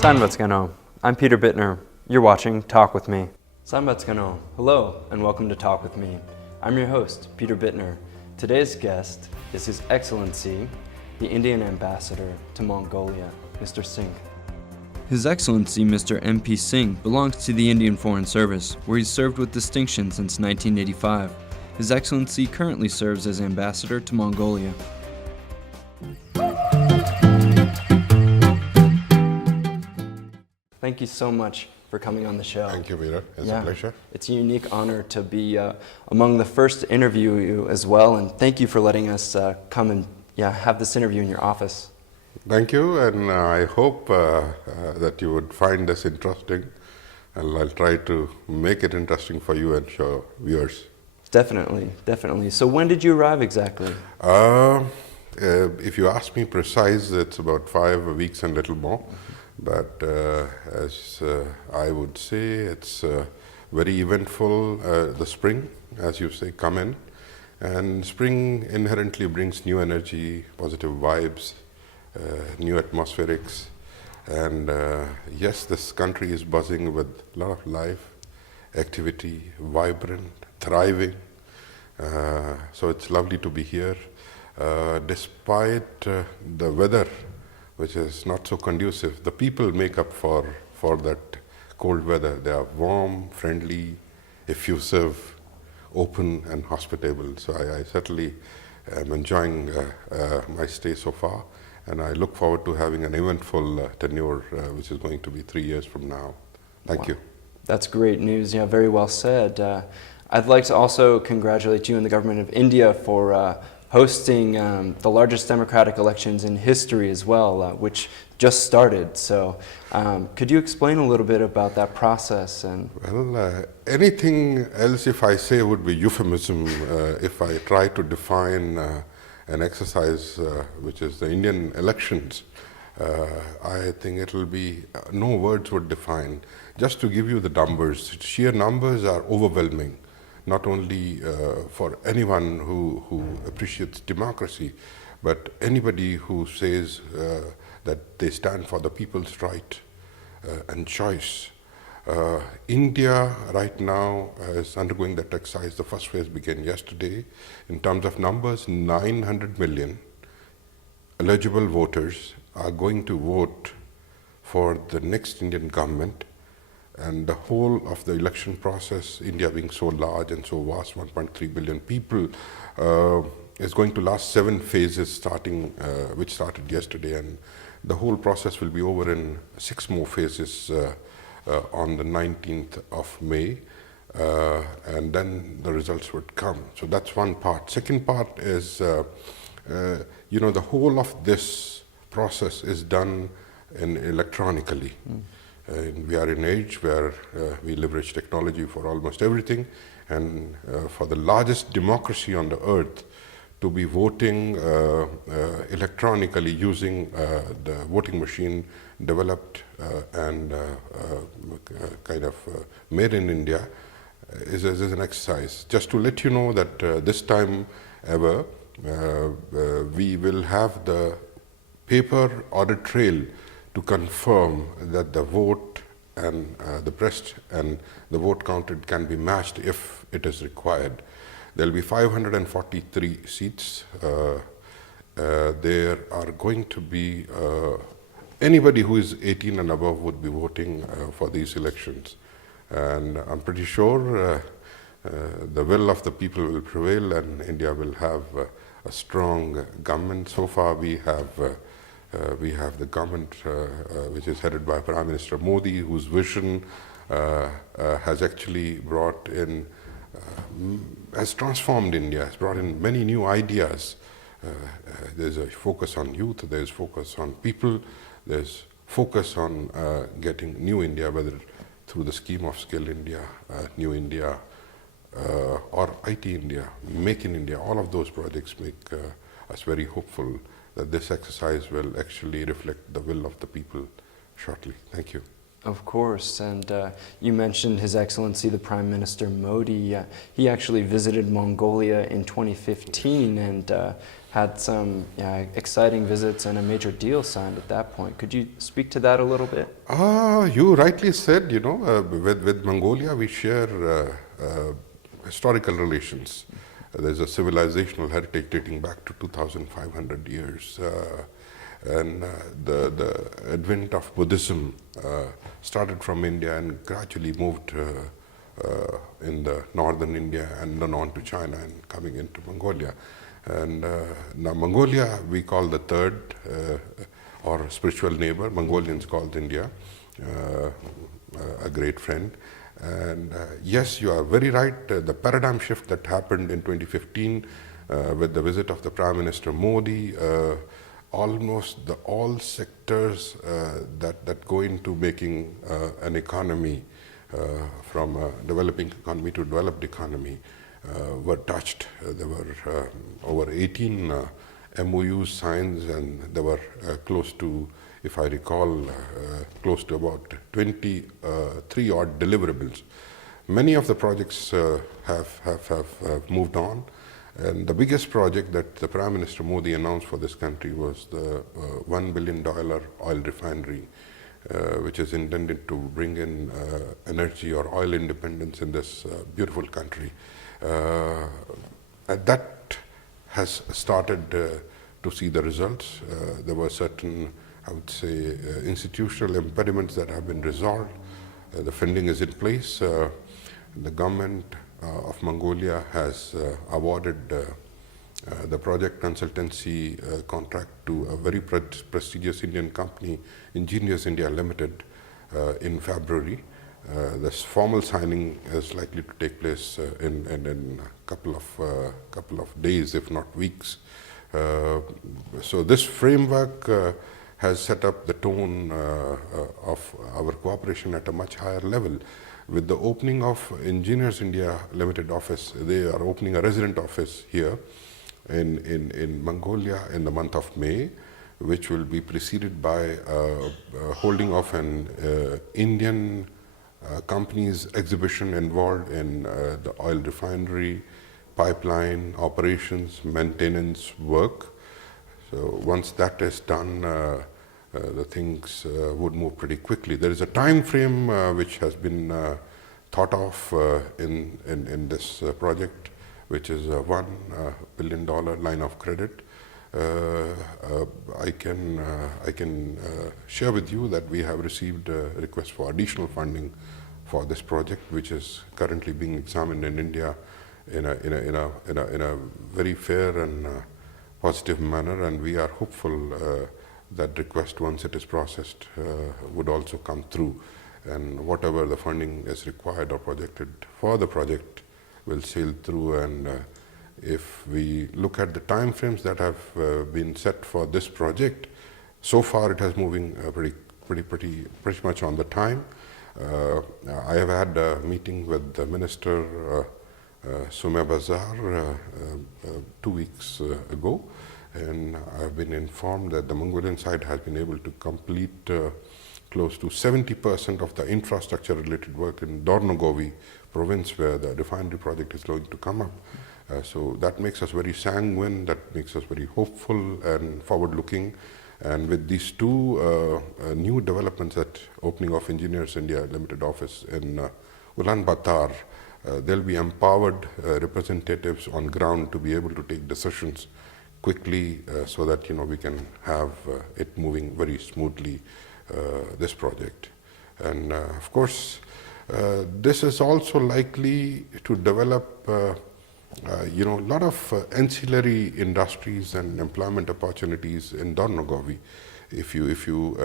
Sanbatskano. I'm Peter Bittner. You're watching Talk With Me. Sanbatskano. Hello and welcome to Talk With Me. I'm your host, Peter Bittner. Today's guest is His Excellency, the Indian Ambassador to Mongolia, Mr. Singh. His Excellency Mr. M P Singh belongs to the Indian Foreign Service, where he's served with distinction since 1985. His Excellency currently serves as Ambassador to Mongolia. Thank you so much for coming on the show. Thank you, Peter. It's a pleasure. It's a unique honor to be among the first to interview you as well, and thank you for letting us come and have this interview in your office. Thank you, and I hope that you would find this interesting, and I'll try to make it interesting for you and your viewers. Definitely, definitely. So when did you arrive exactly? If you ask me precise, it's about 5 weeks and a little more. But as I would say, it's very eventful. The spring, as you say, come in. And spring inherently brings new energy, positive vibes, new atmospherics. And yes, this country is buzzing with a lot of life, activity, vibrant, thriving. So it's lovely to be here. Despite the weather, which is not so conducive, the people make up for that cold weather. They are warm, friendly, effusive, open and hospitable. So I certainly am enjoying my stay so far, and I look forward to having an eventful tenure, which is going to be 3 years from now. Thank you. That's great news. Yeah, very well said. I'd like to also congratulate you and the government of India for hosting the largest democratic elections in history as well, which just started. So could you explain a little bit about that process? Well, anything else if I say would be euphemism. If I try to define an exercise which is the Indian elections, I think it will be, no words would define. Just to give you the numbers, sheer numbers are overwhelming. Not only for anyone who appreciates democracy, but anybody who says that they stand for the people's right and choice. India right now is undergoing that exercise. The first phase began yesterday. In terms of numbers, 900 million eligible voters are going to vote for the next Indian government. And the whole of the election process, India being so large and so vast, 1.3 billion people, is going to last 7 phases, which started yesterday. And the whole process will be over in 6 more phases on the 19th of May. And then the results would come. So that's one part. Second part is, the whole of this process is done electronically. We are in an age where we leverage technology for almost everything, and for the largest democracy on the earth to be voting electronically using the voting machine developed and kind of made in India is an exercise. Just to let you know that this time ever we will have the paper audit trail to confirm that the vote and the pressed and the vote counted can be matched if it is required. There will be 543 seats. There are going to be, anybody who is 18 and above would be voting for these elections. And I'm pretty sure the will of the people will prevail and India will have a strong government. So far we have the government which is headed by Prime Minister Modi, whose vision has actually brought in, has transformed India, has brought in many new ideas. There's a focus on youth, there's focus on people, there's focus on getting new India, whether through the scheme of Skill India, New India, or IT India, Make in India. All of those projects make us very hopeful that this exercise will actually reflect the will of the people shortly. Thank you. Of course, and you mentioned His Excellency the Prime Minister Modi. He actually visited Mongolia in 2015 and had some exciting visits and a major deal signed at that point. Could you speak to that a little bit? You rightly said, with Mongolia we share historical relations. There's a civilizational heritage dating back to 2,500 years. And the advent of Buddhism started from India and gradually moved in the northern India and then on to China and coming into Mongolia. And now Mongolia we call the third or spiritual neighbor. Mongolians called India a great friend. And yes, you are very right. The paradigm shift that happened in 2015 with the visit of the Prime Minister Modi, almost all sectors that go into making an economy from a developing economy to developed economy were touched. There were over 18 MOUs signed, and there were close to, if I recall, close to about 23 odd deliverables. Many of the projects have moved on. And the biggest project that the Prime Minister Modi announced for this country was the $1 billion oil refinery, which is intended to bring in energy or oil independence in this beautiful country. That has started to see the results. There were certain, I would say, institutional impediments that have been resolved. The funding is in place. The government of Mongolia has awarded the project consultancy contract to a very prestigious Indian company, Engineers India Limited, in February. This formal signing is likely to take place in a couple of days, if not weeks. So this framework has set up the tone of our cooperation at a much higher level. With the opening of Engineers India Limited office, they are opening a resident office here in Mongolia in the month of May, which will be preceded by holding of an Indian company's exhibition involved in the oil refinery, pipeline operations, maintenance work. So once that is done, the things would move pretty quickly. There is a time frame which has been thought of in this project, which is a $1 billion line of credit. I can share with you that we have received a request for additional funding for this project, which is currently being examined in India in a very fair and positive manner, and we are hopeful that request, once it is processed, would also come through, and whatever the funding is required or projected for the project will sail through. And if we look at the time frames that have been set for this project, so far it has moving pretty much on the time. I have had a meeting with the Minister Sumya Bazar 2 weeks ago, and I have been informed that the Mongolian side has been able to complete close to 70% of the infrastructure related work in Dornogovi province, where the refinery project is going to come up. So that makes us very sanguine, that makes us very hopeful and forward looking. And with these two new developments, at opening of Engineers India Limited office in Ulaanbaatar, there'll be empowered representatives on ground to be able to take decisions quickly, so that we can have it moving very smoothly, this project. And of course, this is also likely to develop a lot of ancillary industries and employment opportunities in Dornogovi. If you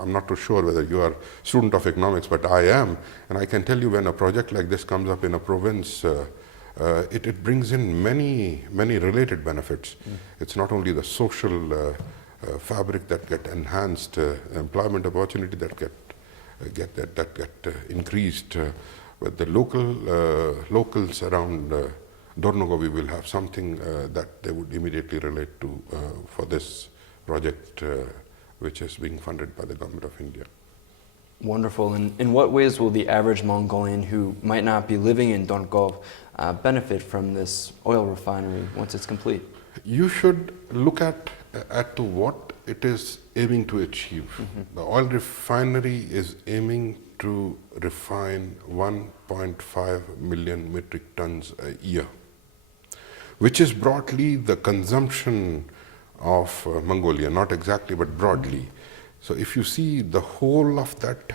I'm not too sure whether you are a student of economics, but I am, and I can tell you, when a project like this comes up in a province, it brings in many related benefits. It's not only the social fabric that get enhanced, employment opportunity that get increased, but the locals around Dornogovi will have something that they would immediately relate to for this project, which is being funded by the government of India. Wonderful. And in what ways will the average Mongolian who might not be living in Dornkov benefit from this oil refinery once it's complete? You should look at what it is aiming to achieve. The oil refinery is aiming to refine 1.5 million metric tons a year, which is broadly the consumption of Mongolia, not exactly, but broadly. So if you see the whole of that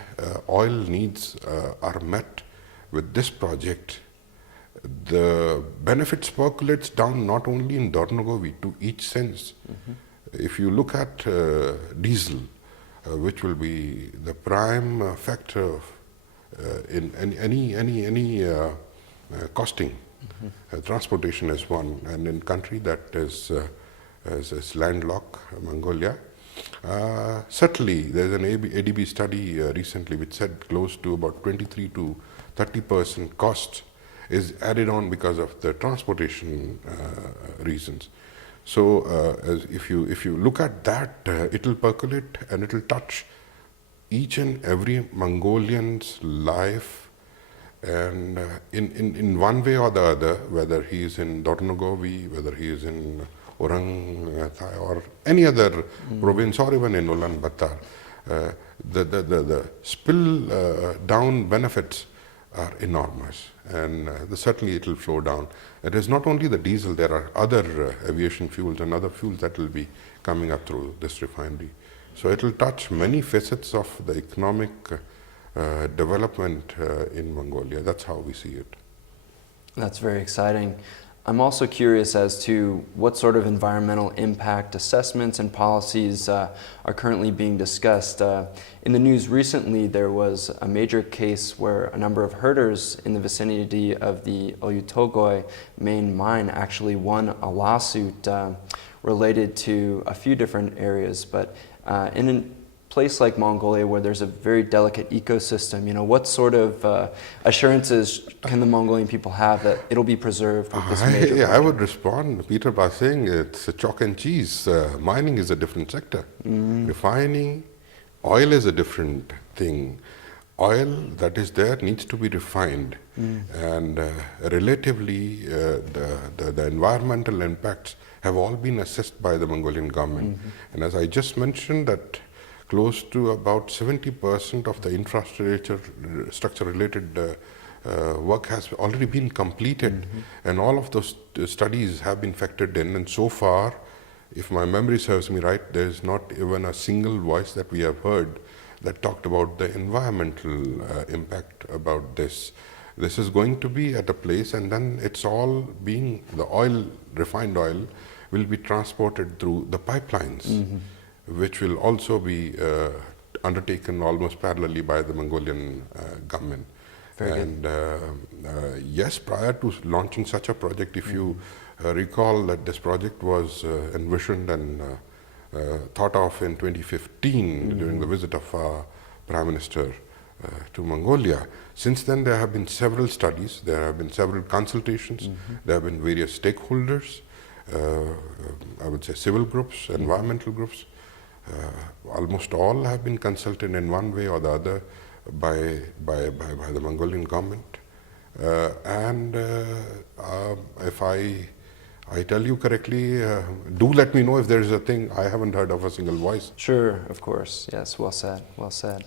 oil needs are met with this project, the benefits percolates down not only in Dornogovi to each sense. If you look at diesel, which will be the prime factor in any costing, transportation is one, and in country that is landlocked, Mongolia, certainly there's an ADB study recently which said close to about 23 to 30% cost is added on because of the transportation reasons. So if you look at that, it will percolate and it will touch each and every Mongolian's life, and in one way or the other, whether he is in Dornogovi, whether he is in Orang or any other province, or even in Ulaanbaatar, the spill down benefits are enormous, and certainly it will flow down. It is not only the diesel, there are other aviation fuels and other fuels that will be coming up through this refinery. So it will touch many facets of the economic development in Mongolia. That's how we see it. That's very exciting. I'm also curious as to what sort of environmental impact assessments and policies are currently being discussed. In the news recently, there was a major case where a number of herders in the vicinity of the Oyu-Tolgoi main mine actually won a lawsuit related to a few different areas. But in a place like Mongolia, where there's a very delicate ecosystem, what sort of assurances can the Mongolian people have that it'll be preserved with this major project? I would respond, Peter, by saying it's a chalk and cheese. Mining is a different sector. Refining, oil is a different thing. Oil that is there needs to be refined, and relatively the environmental impacts have all been assessed by the Mongolian government. And as I just mentioned, that close to about 70% of the infrastructure related work has already been completed, and all of those studies have been factored in. And so far, if my memory serves me right, there is not even a single voice that we have heard that talked about the environmental impact about this. This is going to be at a place, and then it's all being, the oil, refined oil, will be transported through the pipelines, which will also be undertaken almost parallelly by the Mongolian government. And yes, prior to launching such a project, if you recall that this project was envisioned and thought of in 2015 during the visit of our Prime Minister to Mongolia. Since then, there have been several studies, there have been several consultations, there have been various stakeholders, I would say civil groups, environmental groups. Almost all have been consulted in one way or the other by the Mongolian government. And if I tell you correctly, do let me know if there is a thing. I haven't heard of a single voice. Sure, of course. Yes, well said, well said.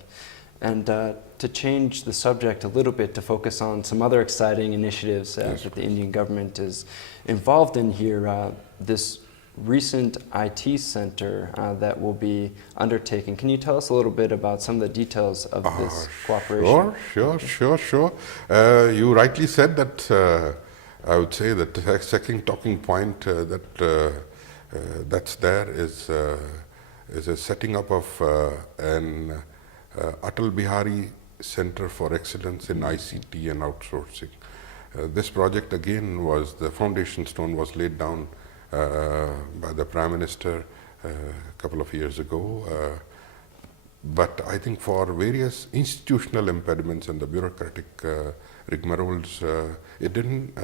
And to change the subject a little bit, to focus on some other exciting initiatives that the Indian government is involved in here, this recent IT center that will be undertaken. Can you tell us a little bit about some of the details of this cooperation? Sure. You rightly said that. I would say that the second talking point that's there is a setting up of an Atal Bihari Center for Excellence in ICT and Outsourcing. This project again the foundation stone was laid down by the Prime Minister a couple of years ago. But I think for various institutional impediments and the bureaucratic rigmaroles, it didn't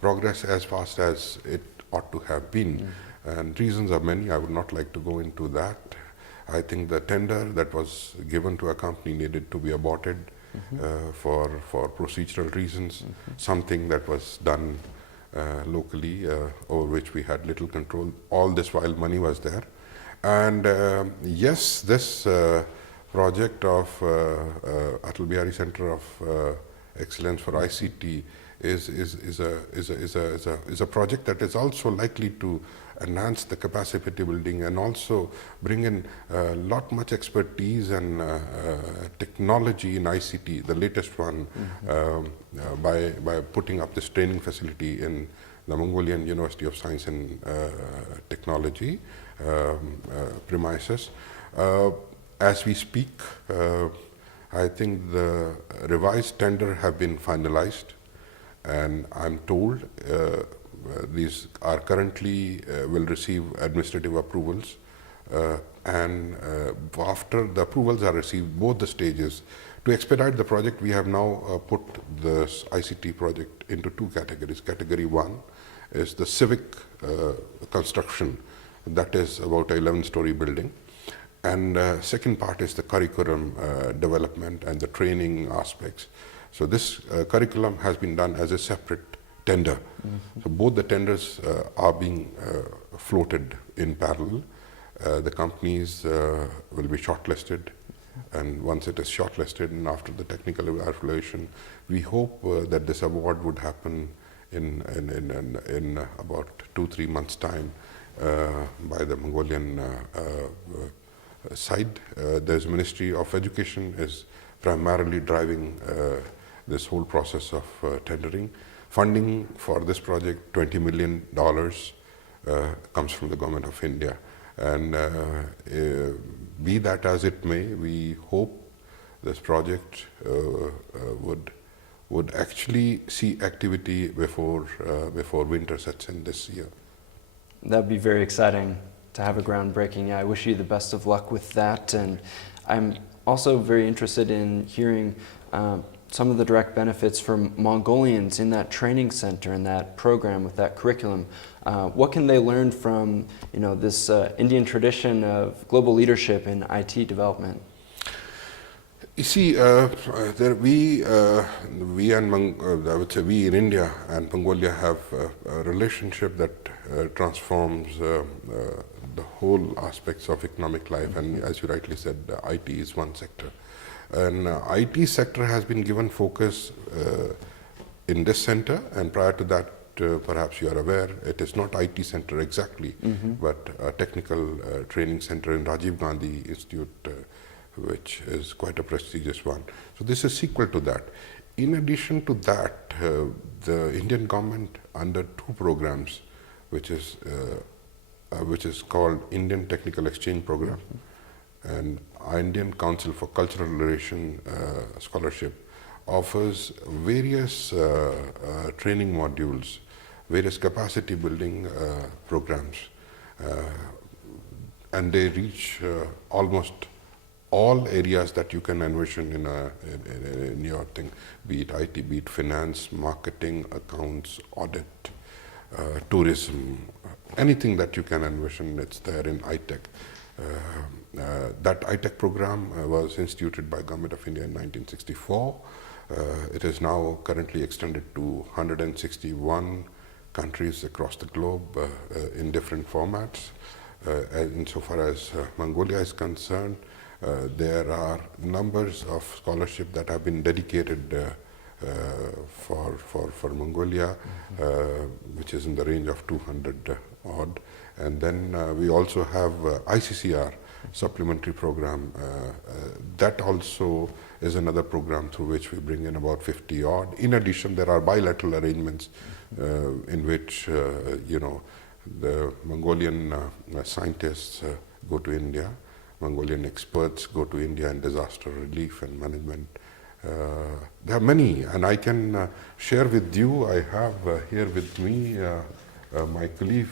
progress as fast as it ought to have been. And reasons are many. I would not like to go into that. I think the tender that was given to a company needed to be aborted for procedural reasons, something that was done locally, over which we had little control. All this while money was there. And yes, this project of Atal Bihari Center of Excellence for ICT is a project that is also likely to enhance the capacity building and also bring in much expertise and technology in ICT, the latest one, by putting up this training facility in the Mongolian University of Science and Technology premises. As we speak, I think the revised tender have been finalized, and I'm told these are currently will receive administrative approvals, and after the approvals are received, both the stages, to expedite the project, we have now put this ICT project into two categories. Category 1 is the civic construction, that is about an 11-story building. And second part is the curriculum development and the training aspects. So this curriculum has been done as a separate tender. So both the tenders are being floated in parallel. The companies will be shortlisted, and once it is shortlisted and after the technical evaluation, we hope that this award would happen in about 2-3 months' time by the Mongolian side. There's Ministry of Education is primarily driving this whole process of tendering. Funding for this project, $20 million, comes from the government of India. And be that as it may, we hope this project would actually see activity before winter sets in this year. That'd be very exciting to have a groundbreaking. Yeah, I wish you the best of luck with that. And I'm also very interested in hearing some of the direct benefits for Mongolians in that training center and that program with that curriculum. What can they learn from this Indian tradition of global leadership in IT development? You see, we in India and Mongolia have a relationship that transforms the whole aspects of economic life, and as you rightly said, IT is one sector. And IT sector has been given focus in this center, and prior to that, perhaps you are aware, it is not IT center exactly, but a technical training center in Rajiv Gandhi Institute, which is quite a prestigious one. So this is sequel to that. In addition to that, the Indian government under two programs, which is called Indian Technical Exchange Program and Indian Council for Cultural Relation Scholarship, offers various training modules, various capacity building programs, and they reach almost all areas that you can envision in your thing, be it IT, be it finance, marketing, accounts, audit, tourism, anything that you can envision, it's there in iTech. That iTech program was instituted by Government of India in 1964. It is now currently extended to 161 countries across the globe in different formats. Insofar as Mongolia is concerned, there are numbers of scholarship that have been dedicated for Mongolia, which is in the range of 200 odd. And then we also have ICCR supplementary program. That also is another program through which we bring in about 50 odd. In addition, there are bilateral arrangements in which the Mongolian scientists go to India, Mongolian experts go to India in disaster relief and management. There are many, and I can share with you. I have here with me my colleague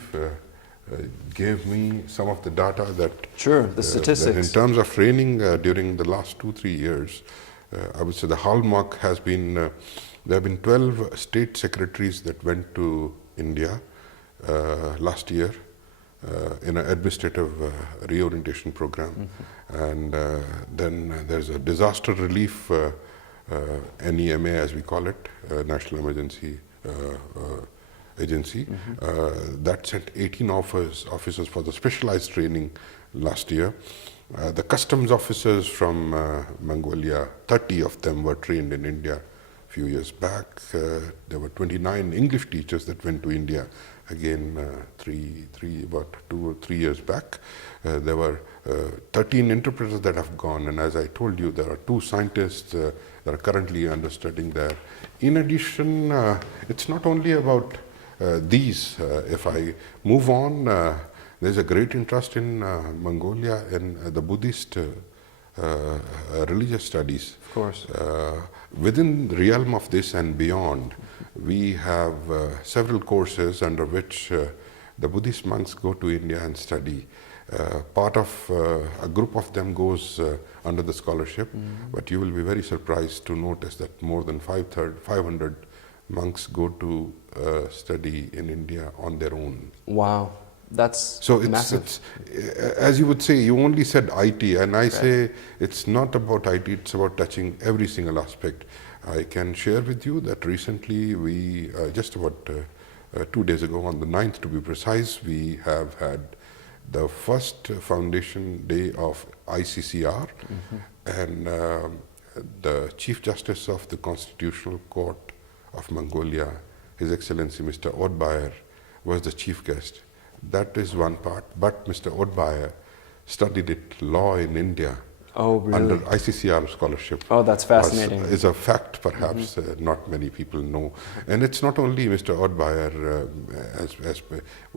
gave me some of the data that the statistics. That in terms of training during the last 2-3 years, I would say the hallmark has been there have been 12 state secretaries that went to India last year in an administrative reorientation program. And then there's a disaster relief, NEMA as we call it, National Emergency Agency, that sent 18 officers for the specialized training last year. The customs officers from Mongolia, 30 of them were trained in India a few years back. There were 29 English teachers that went to India again about 2 or 3 years back. There were 13 interpreters that have gone, and as I told you, there are 2 scientists that are currently understudying there. In addition, it's not only about these. If I move on, there's a great interest in Mongolia in the Buddhist religious studies. Of course. Within the realm of this and beyond, we have several courses under which the Buddhist monks go to India and study. Part of a group of them goes under the scholarship, but you will be very surprised to notice that more than 500 monks go to study in India on their own. Wow, that's massive. It's as you would say, you only said IT, and I say it's not about IT, it's about touching every single aspect. I can share with you that recently we, just about 2 days ago, on the 9th to be precise, we have had the first foundation day of ICCR, and the Chief Justice of the Constitutional Court of Mongolia, His Excellency Mr. Odbayer, was the chief guest. That is one part, but Mr. Odbayer studied law in India. Oh, really? Under ICCR scholarship. Oh, that's fascinating. Is a fact, perhaps not many people know. And it's not only Mr. Odbayer, as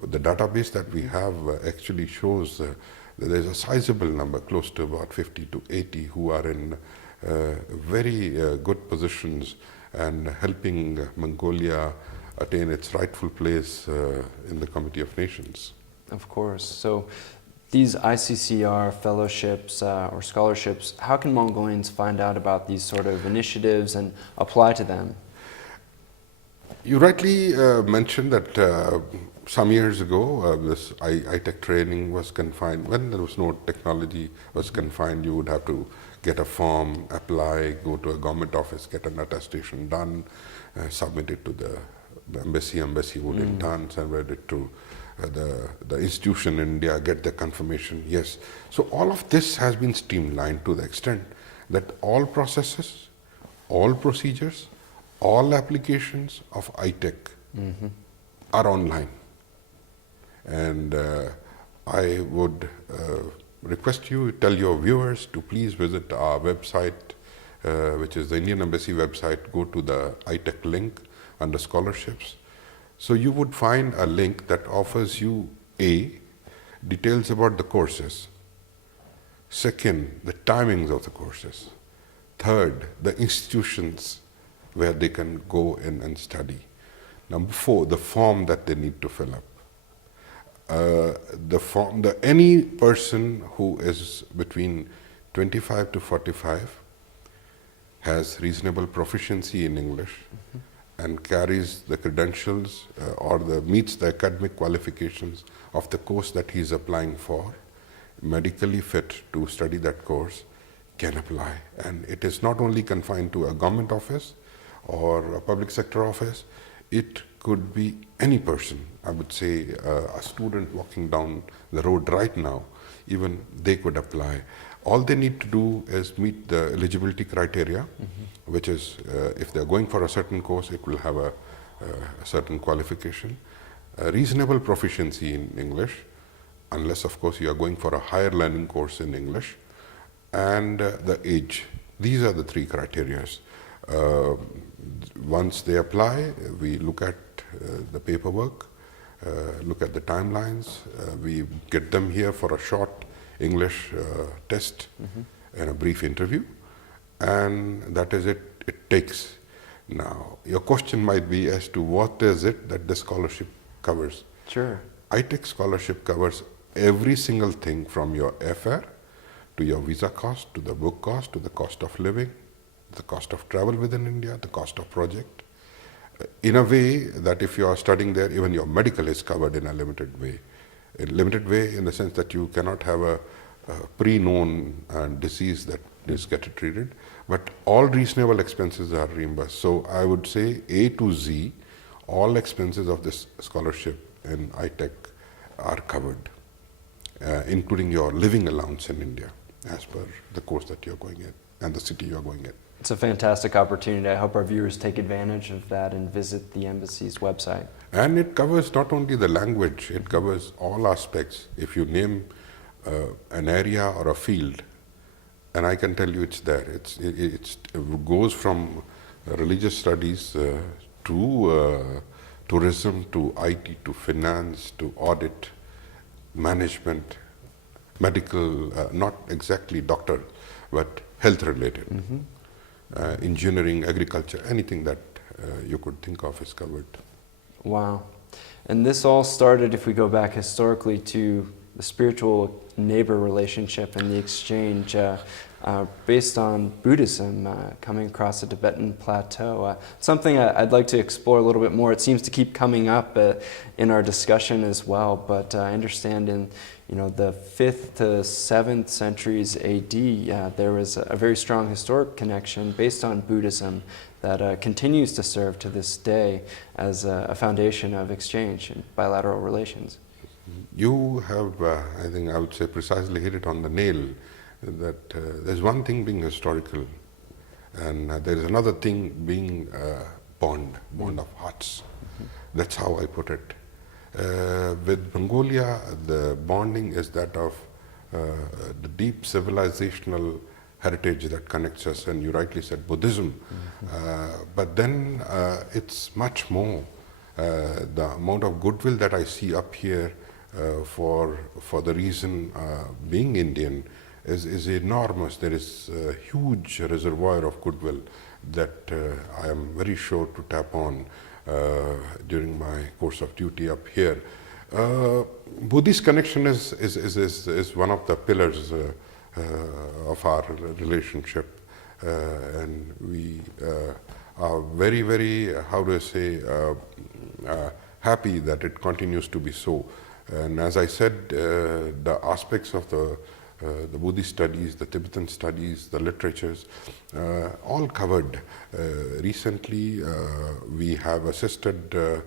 the database that we have actually shows that there's a sizable number, close to about 50 to 80, who are in very good positions and helping Mongolia attain its rightful place in the Committee of Nations. Of course. So these ICCR fellowships or scholarships, how can Mongolians find out about these sort of initiatives and apply to them? You rightly mentioned that some years ago this ITech training was confined. When there was no technology, was confined, you would have to get a form, apply, go to a government office, get an attestation done, submit it to the embassy would in turn send it to the institution in India, get the confirmation, yes. So all of this has been streamlined to the extent that all processes, all procedures, all applications of ITech are online. And I would request you, tell your viewers to please visit our website, which is the Indian Embassy website. Go to the ITech link under scholarships. So you would find a link that offers you details about the courses. Second, the timings of the courses. Third, the institutions where they can go in and study. Number 4, the form that they need to fill up. Any person who is between 25 to 45 has reasonable proficiency in English and carries the credentials or meets the academic qualifications of the course that he is applying for, medically fit to study that course, can apply. And it is not only confined to a government office or a public sector office, it could be any person. I would say a student walking down the road right now, even they could apply. All they need to do is meet the eligibility criteria, which is if they're going for a certain course, it will have a certain qualification. A reasonable proficiency in English, unless of course you are going for a higher learning course in English, and the age. These are the 3 criteria. Once they apply, we look at the paperwork, look at the timelines, we get them here for a short English test and a brief interview, and that is it takes. Now, your question might be as to what is it that the scholarship covers. Sure. ITech scholarship covers every single thing from your airfare to your visa cost, to the book cost, to the cost of living, the cost of travel within India, the cost of project. In a way that if you are studying there, even your medical is covered in a limited way. a limited way in the sense that you cannot have a pre-known disease that is get treated, but all reasonable expenses are reimbursed. So I would say A to Z, all expenses of this scholarship in iTech are covered, including your living allowance in India, as per the course that you're going in and the city you're going in. It's a fantastic opportunity. I hope our viewers take advantage of that and visit the embassy's website. And it covers not only the language, it covers all aspects. If you name an area or a field, and I can tell you it's there. It goes from religious studies to tourism, to IT, to finance, to audit, management, medical, not exactly doctor, but health related, engineering, agriculture, anything that you could think of is covered. Wow. And this all started, if we go back historically, to the spiritual neighbor relationship and the exchange based on Buddhism coming across the Tibetan plateau. Something I'd like to explore a little bit more. It seems to keep coming up in our discussion as well, but I understand in the 5th to 7th centuries AD, there was a very strong historic connection based on Buddhism that continues to serve to this day as a foundation of exchange and bilateral relations. You have, I think I would say, precisely hit it on the nail, that there's one thing being historical, and there is another thing being bond of hearts. That's how I put it. With Mongolia, the bonding is that of the deep civilizational heritage that connects us, and you rightly said Buddhism. But then it's much more. The amount of goodwill that I see up here for the reason being Indian is enormous. There is a huge reservoir of goodwill that I am very sure to tap on during my course of duty up here. Buddhist connection is one of the pillars of our relationship, and we are very, very, how do I say, happy that it continues to be so. And as I said, the aspects of the Buddhist studies, the Tibetan studies, the literatures, all covered. Recently, we have assisted the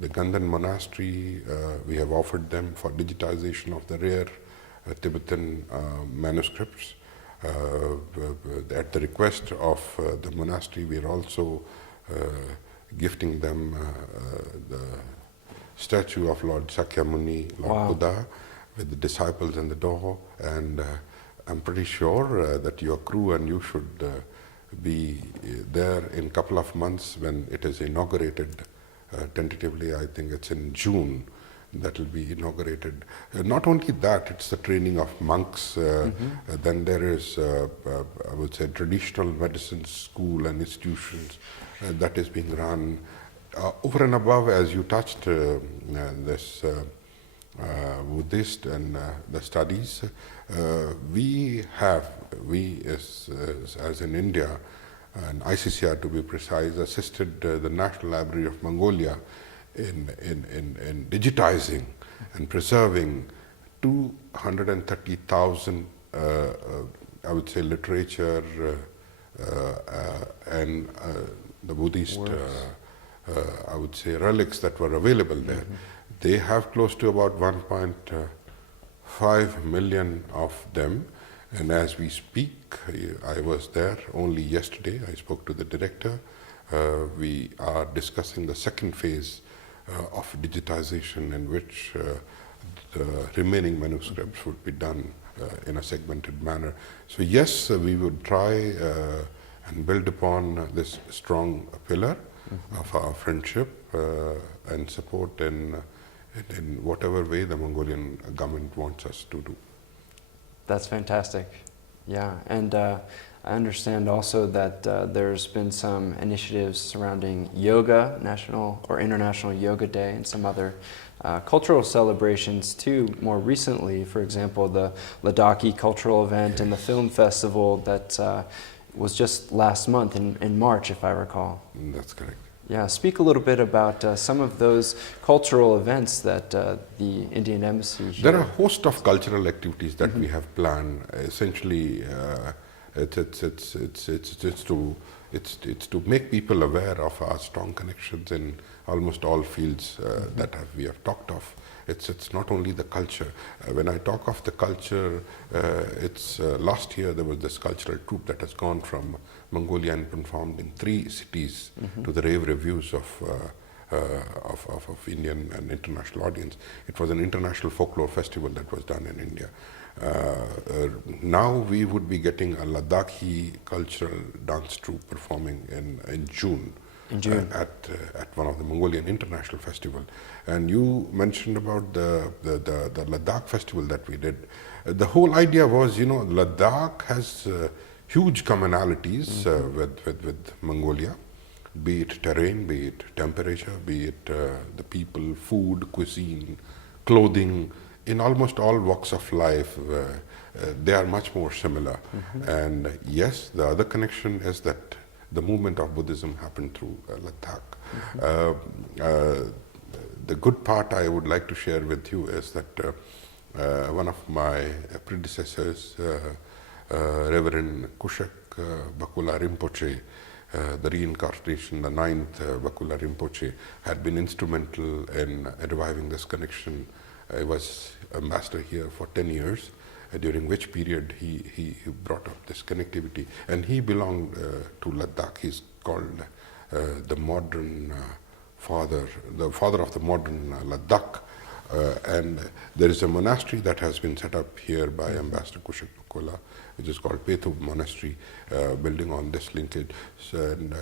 Ganden monastery. We have offered them for digitization of the rare Tibetan manuscripts. At the request of the monastery, we are also gifting them the statue of Lord Sakyamuni, Lord Buddha, with the disciples in the door. And I'm pretty sure that your crew and you should be there in a couple of months when it is inaugurated. Tentatively, I think it's in June that will be inaugurated. Not only that, it's the training of monks. Then there is, I would say, traditional medicine school and institutions that is being run. Over and above, as you touched this Buddhist and the studies, we as in India, and ICCR to be precise, assisted the National Library of Mongolia in digitizing and preserving 230,000, I would say, literature and the Buddhist, I would say, relics that were available there. They have close to about 1.5 million of them. And as we speak, I was there only yesterday. I spoke to the director. We are discussing the second phase of digitization, in which the remaining manuscripts would be done in a segmented manner. So yes, we would try and build upon this strong pillar of our friendship and support in whatever way the Mongolian government wants us to do. That's fantastic. Yeah, and I understand also that there's been some initiatives surrounding yoga, National or International Yoga Day, and some other cultural celebrations too. More recently, for example, the Ladakhi cultural event and the film festival that was just last month in March, if I recall. That's correct. Yeah, speak a little bit about some of those cultural events that the Indian Embassy here. There are a host of cultural activities that we have planned. Essentially, it's to make people aware of our strong connections in almost all fields that we have talked of. It's not only the culture. When I talk of the culture, last year there was this cultural troupe that has gone from Mongolia and performed in 3 cities to the rave reviews of Indian and international audience. It was an international folklore festival that was done in India. Now we would be getting a Ladakhi cultural dance troupe performing in June. At one of the Mongolian International Festival. And you mentioned about the Ladakh festival that we did. The whole idea was, Ladakh has huge commonalities with Mongolia, be it terrain, be it temperature, be it the people, food, cuisine, clothing. In almost all walks of life, they are much more similar. And yes, the other connection is that the movement of Buddhism happened through Ladakh. The good part I would like to share with you is that one of my predecessors, Reverend Kushak Bakula Rinpoche, the reincarnation, the 9th Bakula Rinpoche, had been instrumental in reviving this connection. I was ambassador here for 10 years. During which period he brought up this connectivity, and he belonged to Ladakh. He's called the modern father of the modern Ladakh, and there is a monastery that has been set up here by Ambassador Kushak Bakula, which is called Pethu Monastery, building on this linkage. And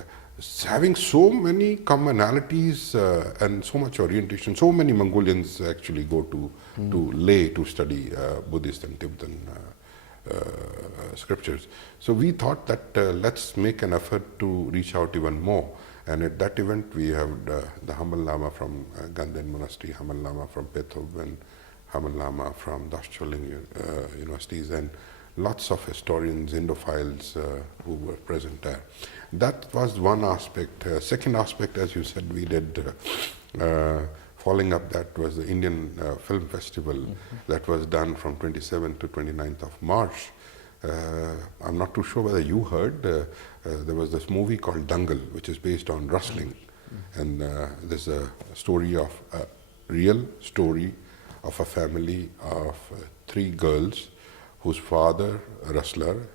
having so many commonalities and so much orientation, so many Mongolians actually go to Leh to study Buddhist and Tibetan scriptures. So we thought that let's make an effort to reach out even more. And at that event we have the Hamal Lama from Ganden Monastery, Hamal Lama from Pethu, and Hamal Lama from Dascholing universities, and lots of historians, Indophiles who were present there. That was one aspect. Second aspect, as you said, we did, following up that was the Indian Film Festival that was done from 27th to 29th of March. I'm not too sure whether you heard, there was this movie called Dangal, which is based on wrestling. And there's a real story of a family of 3 girls whose father, a wrestler,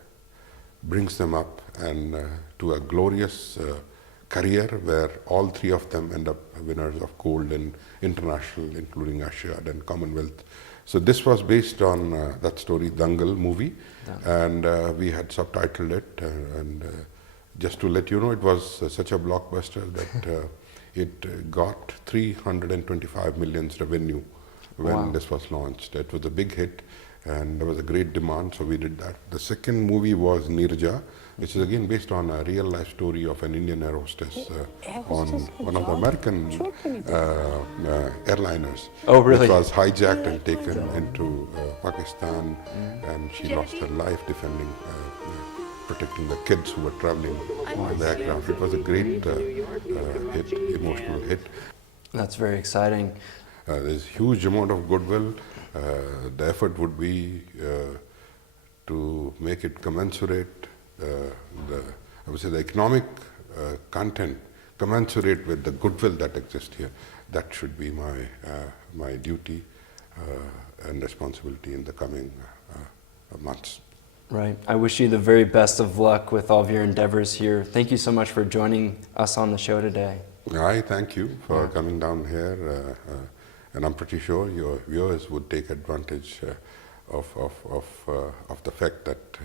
brings them up and to a glorious career where all 3 of them end up winners of gold in international, including Asiad and Commonwealth. So this was based on that story, Dangal movie, and we had subtitled it. And just to let you know, it was such a blockbuster that it got 325 million revenue when this was launched. It was a big hit. And there was a great demand, so we did that. The second movie was Nirja, which is again based on a real life story of an Indian air hostess on one of the American airliners. Oh, really? Which was hijacked and taken into Pakistan, and she lost her life defending, protecting the kids who were traveling on the aircraft. It was a great hit, emotional hit. That's very exciting. There's huge amount of goodwill. The effort would be to make it commensurate, I would say the economic content commensurate with the goodwill that exists here. That should be my duty and responsibility in the coming months. Right. I wish you the very best of luck with all of your endeavors here. Thank you so much for joining us on the show today. I thank you for coming down here. And I'm pretty sure your viewers would take advantage of the fact that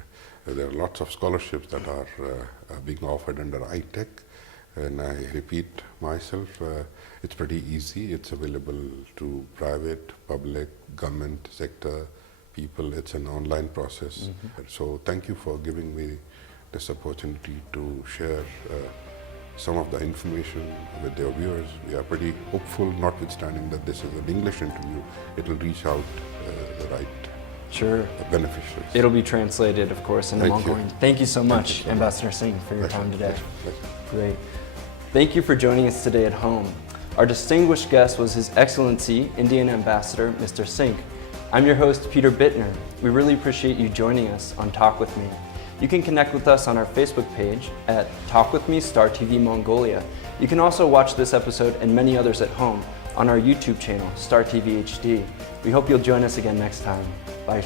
there are lots of scholarships that are being offered under iTech. And I repeat myself, it's pretty easy. It's available to private, public, government sector people. It's an online process. So thank you for giving me this opportunity to share some of the information with your viewers. We are pretty hopeful, notwithstanding that this is an English interview, it will reach out the right beneficiaries. It'll be translated, of course, into Mongolian. Thank you so much, Ambassador Singh, for your time today. Great. Thank you for joining us today at home. Our distinguished guest was His Excellency, Indian Ambassador, Mr. Singh. I'm your host, Peter Bittner. We really appreciate you joining us on Talk With Me. You can connect with us on our Facebook page at Talk With Me Star TV Mongolia. You can also watch this episode and many others at home on our YouTube channel, Star TV HD. We hope you'll join us again next time. Bye.